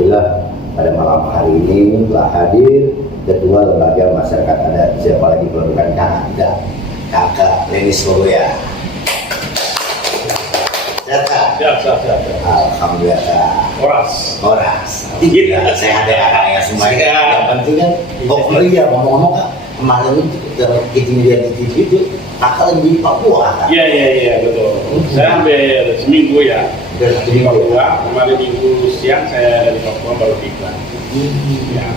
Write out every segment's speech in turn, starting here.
Alhamdulillah pada malam hari ini telah hadir Ketua Lembaga Masyarakat Adat, siapa lagi kalau bukan Kakak Leni Surya. Sehat. Alhamdulillah. Horas. Tidak sehat ya kakaknya semuanya. Yang penting kan, iya ngomong-ngomong Kak, kemarin kita lihat di TV itu kakak lagi di Papua kan? Iya betul. Saya hampir seminggu ya. Di Papua, kemarin minggu siang saya dari Papua baru tiba. Ya.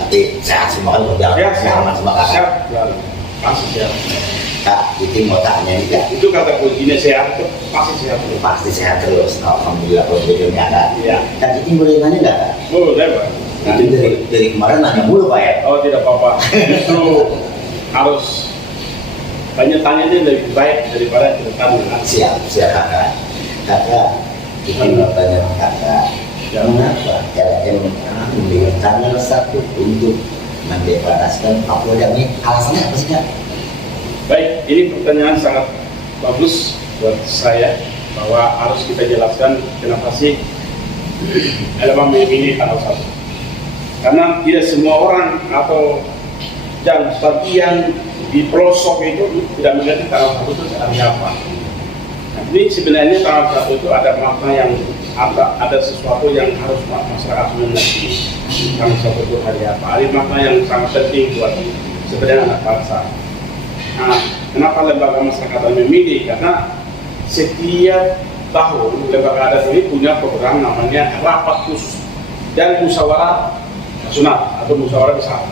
Tapi sehat semua kan berjalan. Sehat semua kakak. Pasti sehat. Kak, itu mau tanya nih Kak. Itu kata kuncinya sehat, pasti sehat terus. Pasti sehat terus. Alhamdulillah kalau begitu Kak. Iya. Kak, itu boleh nanya nggak Kak? Boleh Pak. Itu dari kemarin nanya mulu Pak ya? Oh tidak apa-apa. Justru harus banyak tanya ini lebih baik daripada kita tanya. Siap Kakak. Kakak, kita mau tanya Kakak. Mengapa LM memilih tanggal 1 untuk mendeklarasikan Papua Damai? Alasannya apa sih Kak? Baik, ini pertanyaan sangat bagus buat saya bahwa harus kita jelaskan kenapa sih LM memilih tanggal 1. Karena tidak semua orang atau dan bagi yang di pelosok itu tidak mengerti tanggal 1 itu hari apa. Nah, ini sebenarnya tanggal 1 itu ada makna yang ada sesuatu yang harus masyarakat mengerti. Tanggal 1 itu hari apa? Ada makna yang sangat penting buat sebenarnya anak bangsa. Nah, kenapa lembaga masyarakat memilih? Karena setiap tahun lembaga adat ini punya program namanya rapat khusus dan musyawarah nasional atau musyawarah besar.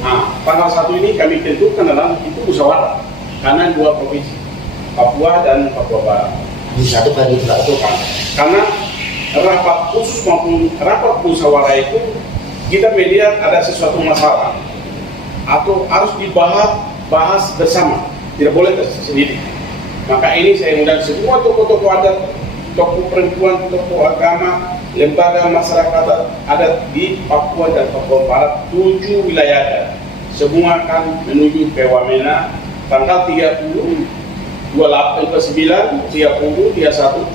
Nah, tanggal 1 ini kami tentukan dalam itu musyawarah karena 2 provinsi, Papua dan Papua Barat. Disatukan Disatukan. Karena rapat khusus maupun rapat musyawarah itu kita melihat ada sesuatu masalah atau harus bahas bersama, tidak boleh tersendiri. Maka ini saya undang semua tokoh-tokoh adat, tokoh perempuan, tokoh agama, lembaga masyarakat adat di Papua dan Papua Barat, 7 wilayah adat. Semua akan menuju ke Wamena tanggal 30, 28, 29, 30, 31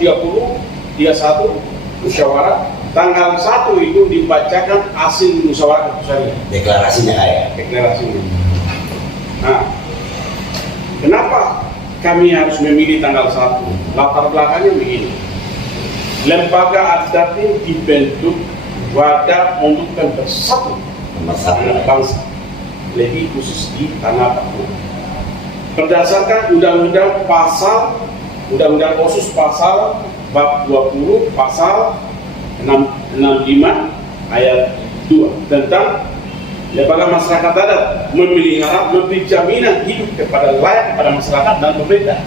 musyawarah. Tanggal 1 itu dibacakan hasil musyawarah keputusannya. Deklarasinya kayak. Deklarasinya. Nah, kenapa kami harus memilih tanggal 1? Latar belakangnya begini. Lembaga adat ini dibentuk wadah untuk mempersatu anak bangsa, lebih khusus di tanah Papua. Berdasarkan undang-undang khusus pasal bab 20 pasal 65 ayat 2 tentang lembaga masyarakat adat memelihara, memberi jaminan hidup kepada layak kepada masyarakat dan pemerintah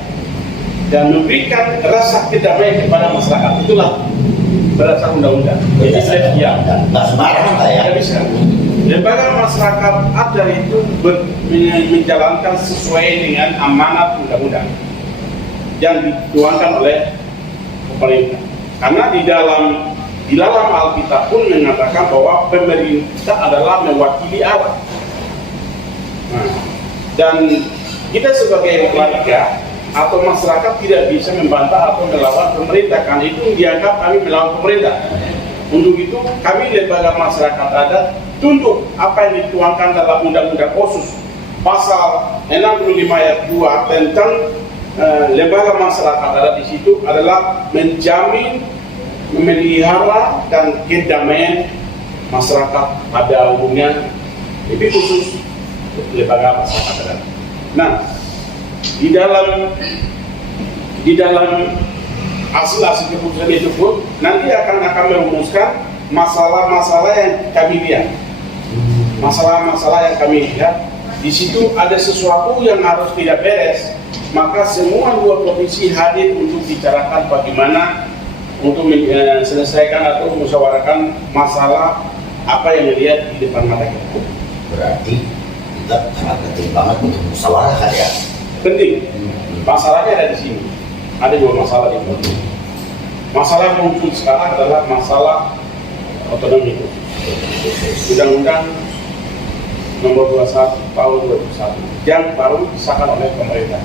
dan memberikan rasa kedamaian kepada masyarakat. Itulah berdasarkan undang-undang. Jadi saya tidak bisa. Lembaga masyarakat adat itu menjalankan sesuai dengan amanat undang-undang yang dituangkan oleh pemerintah. Karena di dalam Alkitab pun mengatakan bahwa pemerintah adalah mewakili Allah. Nah, dan kita sebagai warga atau masyarakat tidak bisa membantah atau melawan pemerintah, karena itu dianggap kami melawan pemerintah. Untuk itu kami lembaga masyarakat adat tunduk apa yang dituangkan dalam undang-undang khusus pasal 65 ayat 2 tentang lembaga masyarakat adat. Di situ adalah menjamin, memelihara dan kedamaian masyarakat pada umumnya, lebih khusus lembaga masyarakat adat. Nah, di dalam hasil keputusan itu pun nanti akan merumuskan masalah-masalah yang kami lihat. Masalah-masalah yang kami lihat di situ ada sesuatu yang harus tidak beres, maka semua 2 provinsi hadir untuk bicarakan bagaimana untuk menyelesaikan atau musyawarahkan masalah apa yang dilihat di depan mata kita. Berarti kita sangat penting banget untuk musyawarah kan ya? Penting. Masalahnya ada di sini. Ada 2 masalah di sini. Masalah yang muncul sekarang adalah masalah otonomi. Undang-undang nomor 21 tahun 2001 yang baru disahkan oleh pemerintah.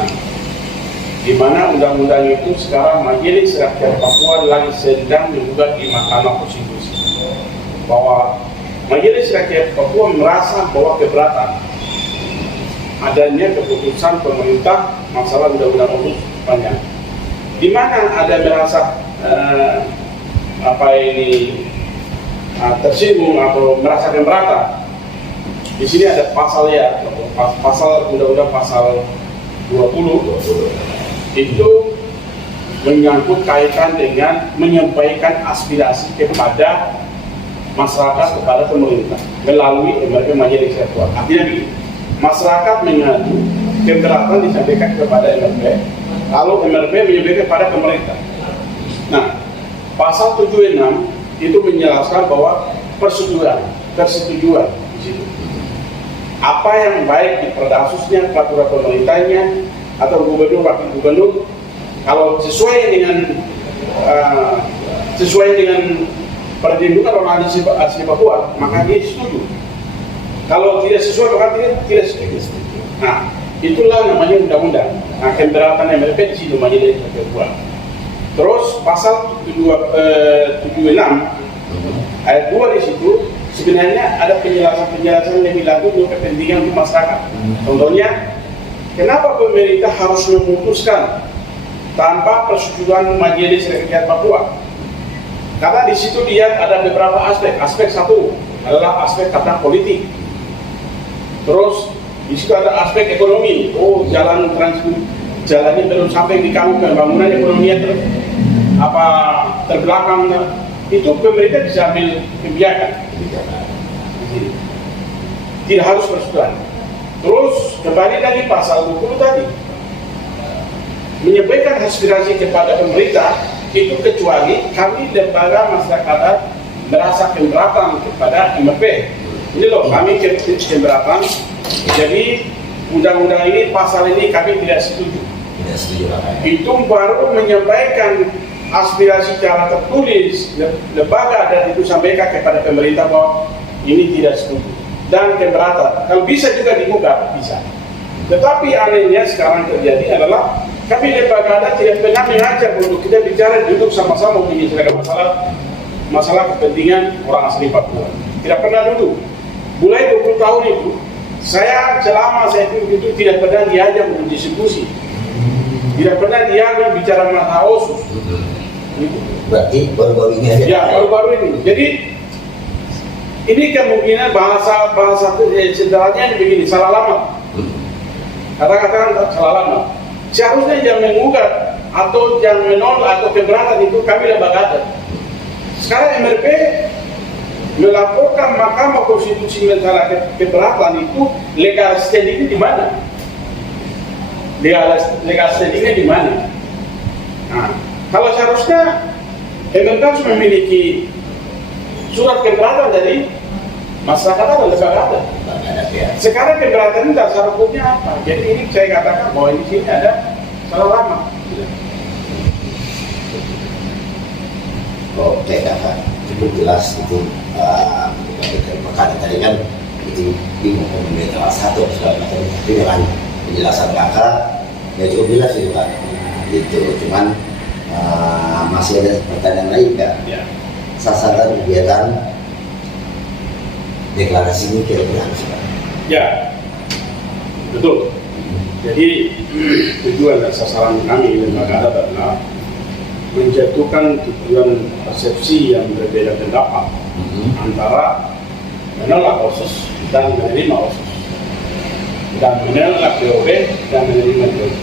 Nah, di mana undang-undang itu sekarang Majelis Rakyat Papua lagi sedang digugat di Mahkamah Konstitusi bahwa Majelis Rakyat Papua merasa bahwa keberatan adanya keputusan pemerintah masalah undang-undang khusus panjang, di mana ada merasa tersinggung atau merasa keberatan. Di sini ada pasalnya, pasal undang-undang pasal 20 itu menyangkut kaitan dengan menyampaikan aspirasi kepada masyarakat kepada pemerintah melalui MRP Majelis Rakyat. Artinya begini, masyarakat mengadu keberatan disampaikan kepada MRP, lalu MRP menyampaikan kepada pemerintah. Nah, pasal 76 itu menjelaskan bahwa persetujuan di situ. Apa yang baik di perdasusnya, peraturan pemerintahnya, atau gubernur, wakil gubernur, kalau sesuai dengan perlindungan orang asli Papua, maka dia setuju. Kalau tidak sesuai, maka tidak setuju. Nah, itulah namanya undang-undang. Nah, keberatan MRP di situ Majelis Rakyat Papua. Terus pasal 76 ayat 2 di situ sebenarnya ada penjelasan lebih lanjut untuk kepentingan untuk masyarakat. Contohnya, kenapa pemerintah harus memutuskan tanpa persetujuan Majelis Rakyat Papua? Karena di situ dia ada beberapa aspek. Aspek satu adalah aspek kata politik. Terus di situ ada aspek ekonomi. Oh, jalannya belum sampai di kampung, pembangunan ekonominya terbelakang. Itu pemerintah bisa ambil kebijakan. Tidak harus persetujuan. Terus kembali lagi pasal 20 tadi, menyampaikan aspirasi kepada pemerintah itu kecuali kami lembaga masyarakat merasa keberatan kepada MRP. Ini loh, kami keberatan. Jadi undang-undang ini, pasal ini kami tidak setuju. Itu baru menyampaikan aspirasi secara tertulis lembaga dan itu sampaikan kepada pemerintah bahwa ini tidak setuju dan keberatan. Kalau bisa juga digugat, bisa. Tetapi anehnya sekarang terjadi adalah kami lembaga tidak pernah mengajak untuk kita bicara, duduk sama-sama menyelesaikan masalah kepentingan orang asli Papua. Tidak pernah duduk. Mulai 20 tahun itu, selama saya itu tidak pernah diajak untuk diskusi. Tidak pernah diajak bicara masalah OSUS. Berarti baru-baru ini aja? Ya, baru-baru ini. Jadi ini kemungkinan bahasa sederhananya begini, salah lama. Kata-kata salah lama. Seharusnya yang mengugat atau yang menolak atau keberatan itu kami lembaga adat. Sekarang MRP melaporkan Mahkamah Konstitusi masalah keberatan itu, legal standingnya di mana? Legal standingnya di mana? Nah, kalau seharusnya MRP harus memiliki surat keberatan dari masyarakat atau lembaga adat. Sekarang keberatan ini dasar hukumnya apa? Jadi ini saya katakan bahwa di sini ada salah lama. Oke, kakak, cukup jelas itu. Makanya tadi kan itu bingung membeda satu segala macam, tapi dengan penjelasan kakak ya cukup jelas itu kan. Itu cuman masih ada pertanyaan lain kan? Ya. Sasaran kegiatan deklarasi ini kira-kira apa? Ya, betul. Jadi tujuan dan sasaran kami lembaga adat adalah menjatuhkan tujuan persepsi yang berbeda pendapat antara menolak OSUS dan menerima OSUS, dan menolak DOB dan menerima DOB.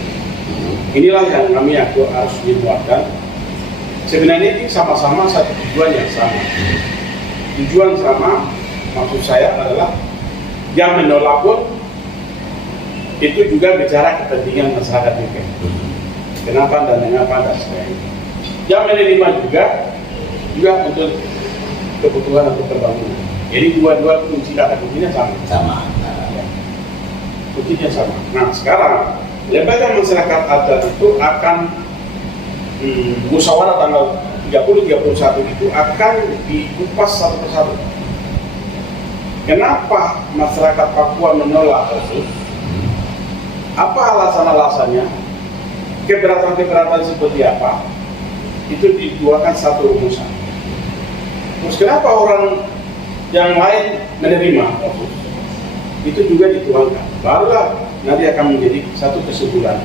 Inilah yang kami harus dibuatkan. Sebenarnya ini sama-sama satu tujuan yang sama. Tujuan sama, maksud saya adalah yang menolak pun itu juga bicara kepentingan masyarakat juga. Kenapa dan mengapa dan sebagainya. Yang menerima juga untuk kebutuhan untuk pembangunan. Jadi dua-dua kunci kata kuncinya sama. Kuncinya sama. Nah, sekarang lembaga masyarakat adat itu akan musyawarah tanggal 30-31 itu akan dikupas satu persatu. Kenapa masyarakat Papua menolak OSUS? Apa alasan-alasannya? keberatan seperti apa, itu dituangkan satu rumusan. Terus kenapa orang yang lain menerima otsus, itu juga dituangkan. Barulah nanti akan menjadi satu kesimpulan.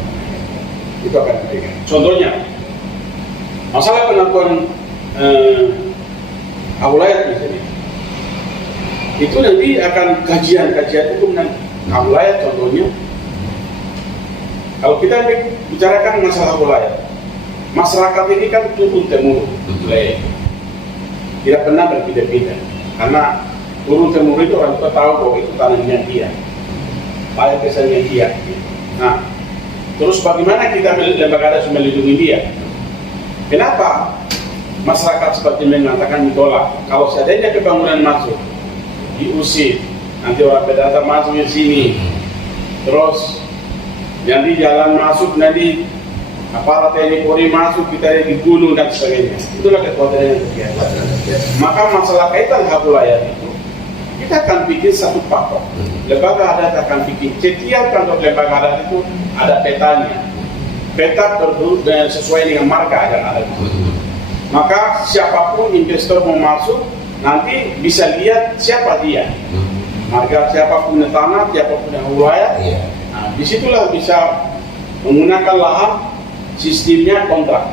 Itu akan diberikan. Contohnya, masalah penentuan awlayat misalnya, itu nanti akan kajian hukum nanti. Awlayat contohnya, kalau kita bicarakan masalah awlayat, masyarakat ini kan turun temurun, tidak pernah berpindah-pindah, karena turun temurun itu orang tua tahu bahwa itu tanahnya dia, layak kesannya dia. Nah, terus bagaimana kita lembaga adat melindungi dia? Kenapa masyarakat seperti mengatakan ditolak? Kalau seandainya pembangunan masuk, diusir, nanti orang pendatang masuk ke sini, terus nanti jalan masuk, nanti aparat TNI Polri masuk, kita di gunung dan sebagainya. Itulah kekhawatiran yang terjadi. Maka masalah kaitan hak wilayah itu, kita akan bikin satu paket. Lembaga adat akan bikin, setiap kantor lembaga adat itu ada petanya. Peta sesuai dengan marga yang ada. Maka siapapun investor mau masuk, nanti bisa lihat siapa dia. Marga siapa punya tanah, siapa punya wilayah. Nah, disitulah bisa menggunakan lahan, sistemnya kontrak.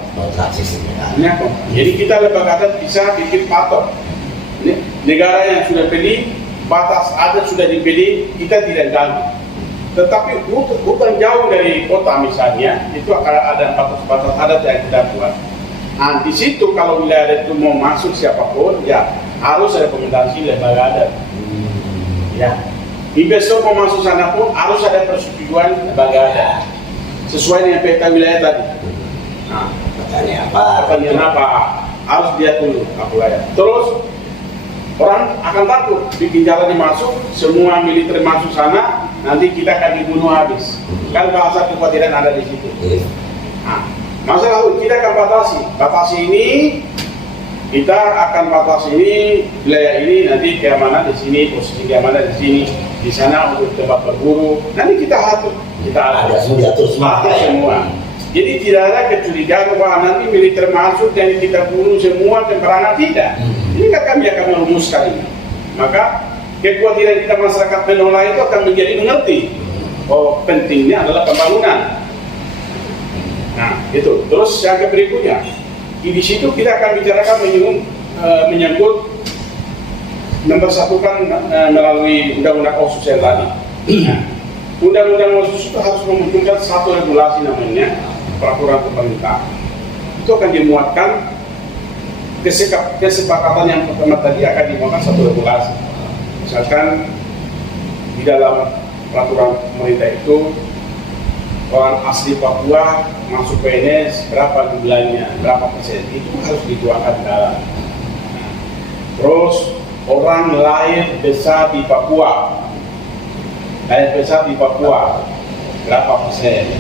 Sistemnya kontrak. Jadi kita lembaga adat bisa bikin patok. Negara yang sudah beli, batas adat sudah dipilih, kita tidak ganggu. Tetapi bukan jauh dari kota misalnya, itu akan ada batas adat yang kita buat. Nah, di situ kalau wilayah adat itu mau masuk siapapun, ya harus ada rekomendasi lembaga adat. Ya, investor mau masuk sana pun harus ada persetujuan lembaga adat sesuai dengan peta wilayah tadi. Nah, pertanyaan apa? Harus dia dulu wilayah. Terus orang akan takut bikin jalan masuk, semua militer masuk sana, nanti kita akan dibunuh habis. Kan bahasa kekhawatiran ada di situ. Nah, masalah kita akan batasi ini. Kita akan batasi ini, wilayah ini, nanti keamanan di sini, posisi keamanan di sini, di sana untuk tempat berburu. Nanti kita atur, ada semua. Jadi tidak ada kecurigaan bahwa nanti militer masuk dan kita bunuh semua temperangan, tidak. Ini kan kami akan merumuskan ini. Maka kekhawatiran kita masyarakat menolak itu akan menjadi mengerti. Oh, pentingnya adalah pembangunan. Nah, itu. Terus yang berikutnya. Di situ kita akan bicarakan menyangkut nomor satu kan melalui undang-undang otsus yang tadi. Undang-undang otsus itu harus memunculkan satu regulasi namanya peraturan pemerintah. Itu akan dimuatkan kesepakatan yang pertama tadi akan dimuatkan satu regulasi. Misalkan di dalam peraturan pemerintah itu orang asli Papua masuk PNS berapa jumlahnya, berapa persen, itu harus dituangkan dalam. Terus orang lahir besar di Papua, berapa persen.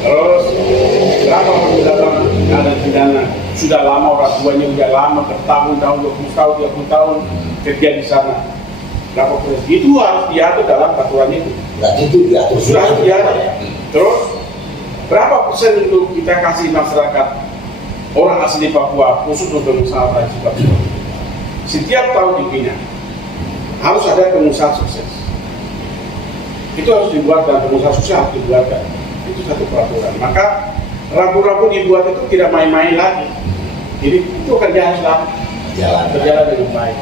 Terus berapa perbudakan ada pidana, sudah lama orang tuanya, sudah lama bertahun-tahun, 20 tahun, 30 tahun kerja di sana, berapa persen. Itu harus diatur dalam peraturan itu. Itu diatur sudah diatur. Terus berapa persen untuk kita kasih masyarakat orang asli Papua khusus untuk pengusaha transisi? Setiap tahun dibina harus ada pengusaha sukses. Itu harus dibuat dan pengusaha sukses harus dibuatkan. Itu satu peraturan. Maka ragu-ragu dibuat itu tidak main-main lagi. Jadi itu kerja haruslah berjalan dengan baik.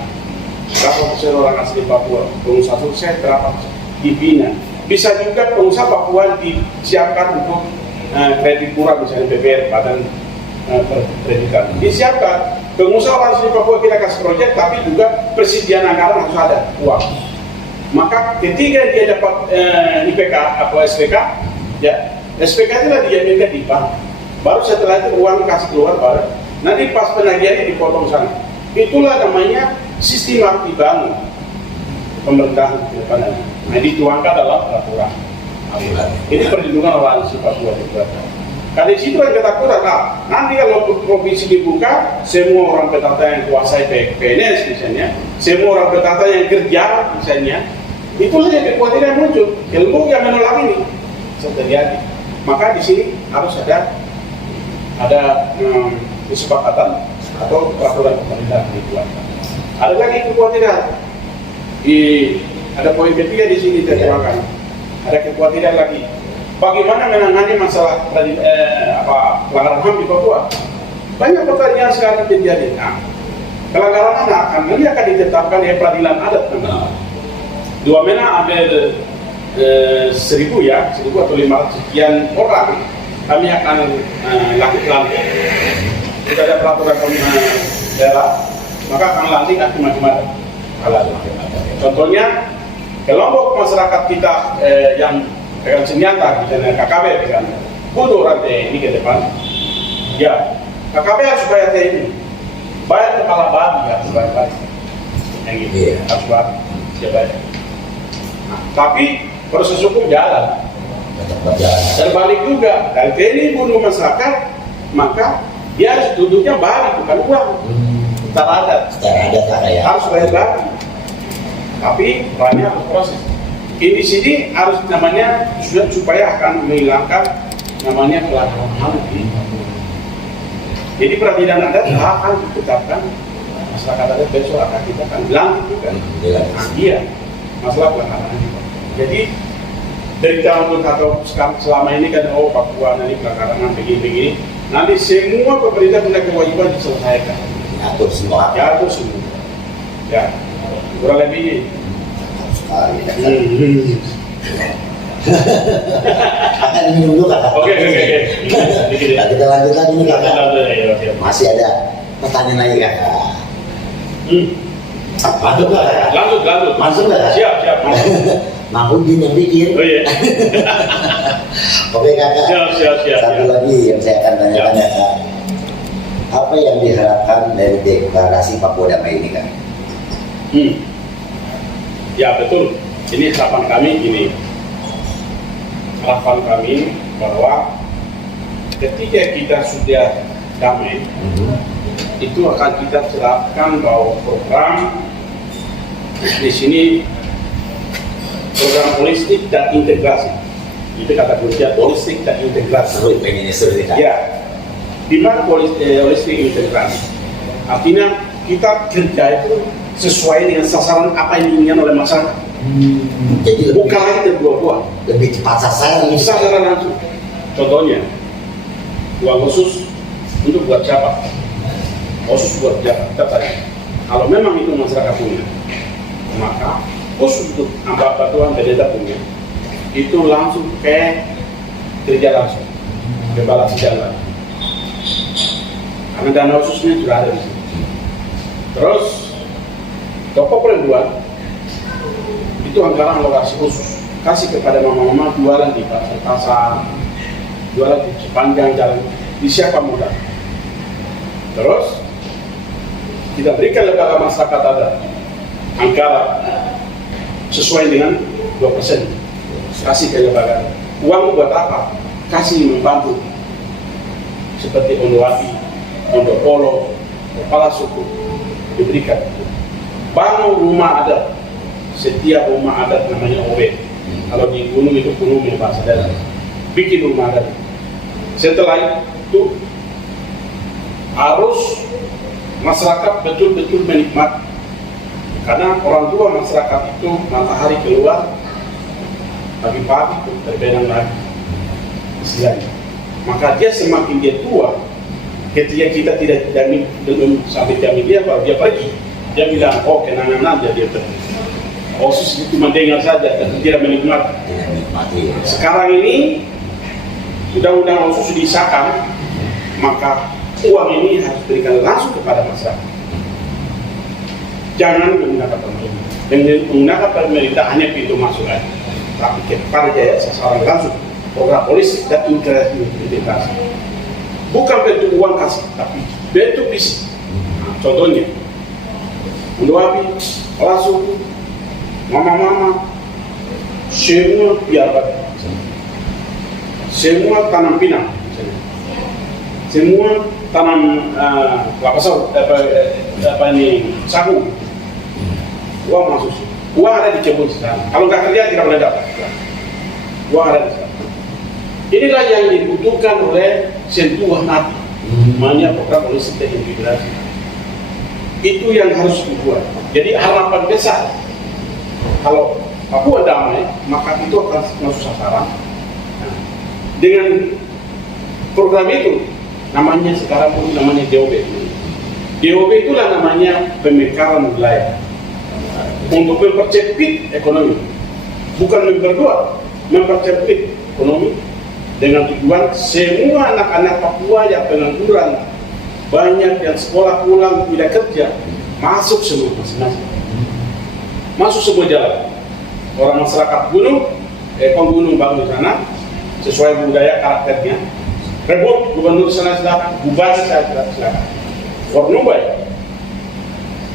Berapa persen orang asli Papua pengusaha sukses, berapa persen dibina. Bisa juga pengusaha Papua disiapkan untuk kredit murah, misalnya BPR, Badan Pendidikan. Disiapkan pengusaha orang asli Papua kita kasih proyek, tapi juga persediaan anggaran harus ada uang. Maka ketika dia dapat IPK atau SPK, ya SPK itu dijaminkan di bank. Baru setelah itu uang kasih keluar baru. Nanti pas penagihannya dipotong sana. Itulah namanya sistem harus dibangun pemerintahan ke depan. Nah, dituangkan dalam peraturan. Ini perlindungan orang asli Papua juga. Karena di situ ada ketakutan. Nah, nanti kalau provinsi dibuka, semua orang petata yang kuasai PNS misalnya, semua orang petata yang kerja misalnya, itulah yang kekhawatiran muncul. Ilmu yang menolak ini terjadi. Maka di sini harus ada kesepakatan atau peraturan pemerintah dikeluarkan. Ada lagi kekhawatiran ada poin ketiga di sini tertuangkan. Ada kekhawatiran lagi. Bagaimana menangani masalah pelanggaran HAM di Papua? Banyak pertanyaan sekarang terjadi. Nah, pelanggaran akan ditetapkan di peradilan adat. Dua mena ada 1.000 atau 500 sekian orang kami akan lakukan. Kita ada peraturan daerah, maka akan lantik macam-macam. Contohnya kelompok masyarakat kita yang dengan senjata, misalnya KKB dengan bunuh rantai ini ke depan, ya KKB harus bayar TNI, bayar kepala babi harus bayar, yang gitu harus bayar. Nah, tapi proses hukum jalan. Terbalik juga dari TNI bunuh masyarakat, maka dia harus duduknya balik bukan uang. Secara adat harus bayar lagi. Tapi banyak harus proses. Ini sini harus namanya supaya akan menghilangkan namanya pelanggaran HAM. Jadi peradilan adat akan ditetapkan masyarakat adat besok akan kita akan lantik juga. Iya, masalah pelanggaran. Jadi dari tahun atau selama ini kan Papua nanti pelanggaran begini. Nanti semua pemerintah punya kewajiban diselesaikan. Atur semua. Ya, kurang lebih. Akan minum dulu kakak. Oke. Kita lanjut lagi nih kakak. Masih ada pertanyaan lagi kakak. Lanjut kakak. Lanjut. Masuk kakak. Siap. Mampu yang bikin. Oh iya. Oke kakak. Siap. Satu lagi yang saya akan tanyakan kakak. Apa yang diharapkan dari deklarasi Papua Damai ini kak? Ya betul. Ini harapan kami bahwa ketika kita sudah damai, itu akan kita terapkan bahwa program di sini program holistik dan integrasi. Itu kata kunci holistik dan integrasi. Ya. Di mana holistik integrasi? Artinya kita kerja itu sesuai dengan sasaran apa yang diinginkan oleh masyarakat. Jadi bukan lagi terbuang-buang. Lebih cepat sasaran. Sasaran langsung. Contohnya, uang khusus untuk buat siapa? Khusus buat siapa? Kita tanya. Kalau memang itu masyarakat punya, maka khusus untuk batuan pendeta punya, itu langsung ke kerja langsung, ke balas jalan. Karena dana khususnya sudah ada di sini. Terus toko perempuan itu anggaran alokasi khusus kasih kepada mama-mama jualan di pasar, jualan di sepanjang jalan di siapa muda. Terus kita berikan lembaga masyarakat adat anggaran sesuai dengan 2% kasih ke lembaga. Uang buat apa? Kasih membantu seperti Ondoapi, Ondopolo, kepala suku diberikan. Bangun rumah adat, setiap rumah adat namanya OB. Kalau di gunung itu gunung yang bahasa daerah. Bikin rumah adat. Setelah itu harus masyarakat betul-betul menikmati. Karena orang tua masyarakat itu matahari keluar pagi-pagi itu terbenam lagi istilahnya. Maka dia semakin dia tua, ketika kita tidak jamin sampai jamin dia, kalau dia pergi, dia bilang, oh kenangan aja dia pergi. Khusus itu mendengar saja, dan tidak menikmati. Sekarang ini undang-undang khusus disahkan, maka uang ini harus diberikan langsung kepada masyarakat. Jangan menggunakan pemerintah. Menggunakan pemerintah hanya pintu masuk aja, tapi kepada jaya sasaran langsung. Program holistik dan integrasi. Bukan bentuk uang kasih, tapi bentuk visi. Contohnya, untuk api, langsung, mama-mama, semua biarkan. Semua tanam pinang, semua tanam kelapa sawit, sagu. Uang masuk, uang ada di Cebun sana. Kalau nggak kerja tidak boleh dapat. Uang ada di sana. Inilah yang dibutuhkan oleh sentuhan hati, namanya program holistik integrasi. Itu yang harus dibuat. Jadi harapan besar, kalau Papua damai, maka itu akan masuk sasaran. Nah, dengan program itu, namanya sekarang pun namanya DOB. DOB itulah namanya pemekaran wilayah untuk mempercepat ekonomi, bukan mempercepat ekonomi dengan tujuan semua anak-anak Papua yang pengangguran banyak yang sekolah pulang tidak kerja masuk semua masing-masing, masuk semua jalan. Orang masyarakat gunung, penggunung bangun sana sesuai budaya karakternya. Rebut gubernur sana silakan, bupati saya silakan. Warnubai,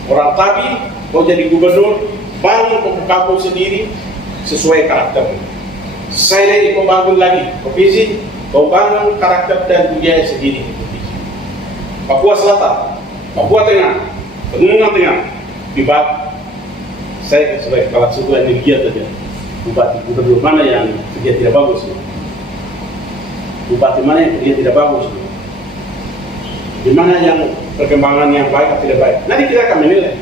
orang Tabi mau jadi gubernur, bangun kampung sendiri sesuai karakternya. Saya ini mau bangun lagi provinsi, mau bangun karakter dan budaya sendiri. Papua Selatan, Papua Tengah, Pegunungan Tengah, Bibat. Saya sebagai kepala suku yang dilihat saja, bupati gubernur mana yang kerja tidak bagus, bupati mana yang kerja tidak bagus, di mana yang perkembangan yang baik atau tidak baik. Nanti kita akan menilai.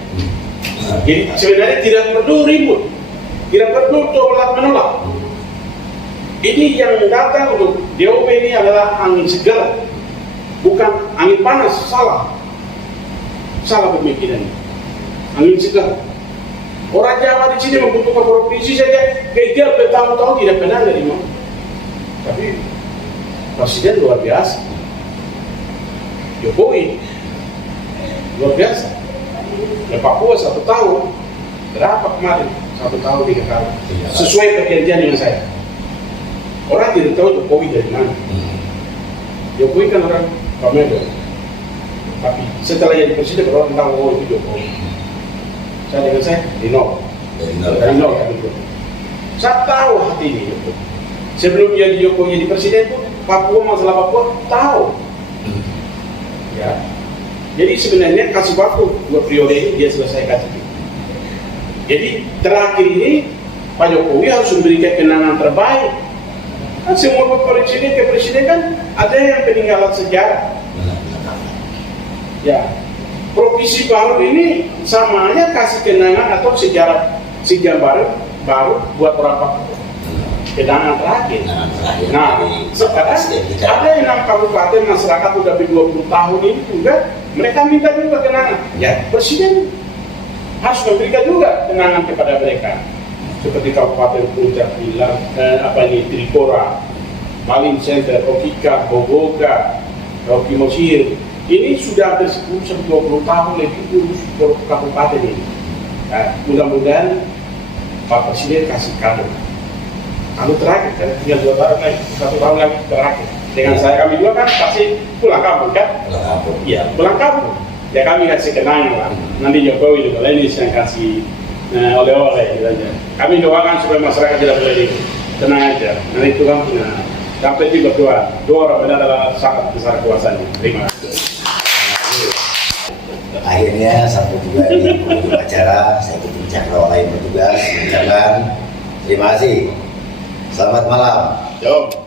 Jadi sebenarnya tidak perlu ribut, tidak perlu tolak menolak. Ini yang datang untuk DOB ini adalah angin segar, bukan angin panas. Salah pemikiran. Angin segar. Orang Jawa di sini membutuhkan provinsi saja, gagal bertahun-tahun tidak pernah dari mana. Tapi presiden luar biasa, Jokowi luar biasa. Ya Papua 1 tahun berapa kemarin? 1 tahun 3 kali. Sesuai perjanjian dengan saya. Orang tidak tahu Jokowi dari mana. Jokowi kan orang Pamedo. Tapi setelah jadi presiden orang tahu oh itu Jokowi. Saya dengan saya dari nol kan itu. Saya tahu hati ini Jokowi. Sebelum jadi Jokowi jadi presiden itu Papua, masalah Papua tahu. Ya. Jadi sebenarnya kasih waktu buat periode ini dia selesaikan itu. Jadi terakhir ini Pak Jokowi harus memberikan kenangan terbaik. Kan semua presiden ke presiden kan ada yang peninggalan sejarah. Ya. Provinsi baru ini samanya kasih kenangan atau sejarah baru buat orang Papua. Kenangan terakhir. Nah, sekarang ada yang 6 kabupaten masyarakat udah 20 tahun ini juga mereka minta juga kenangan. Ya, presiden harus memberikan juga kenangan kepada mereka. Seperti Kabupaten Puncak Bilang, Trikora, Malin Center, Okika, Boboga, Rocky Mosir. Ini sudah ada 10-20 tahun lebih urus kabupaten ini. Nah, mudah-mudahan Pak Presiden kasih kado. Kado terakhir kan, tinggal 2 tahun lagi, 1 tahun lagi terakhir. Dengan saya kami juga kan pasti pulang kampung kan? Iya, pulang kampung. Ya kami kasih kenangan lah. Nanti Jokowi juga ini yang kasih oleh-oleh gitu aja. Kami doakan supaya masyarakat tidak boleh ini. Tenang aja. Nanti itu kan sampai juga doa orang benar adalah sangat besar kuasanya. Terima kasih. Akhirnya sampai juga di penghujung acara, saya berbincang oleh petugas mengucapkan terima kasih. Selamat malam. Jom.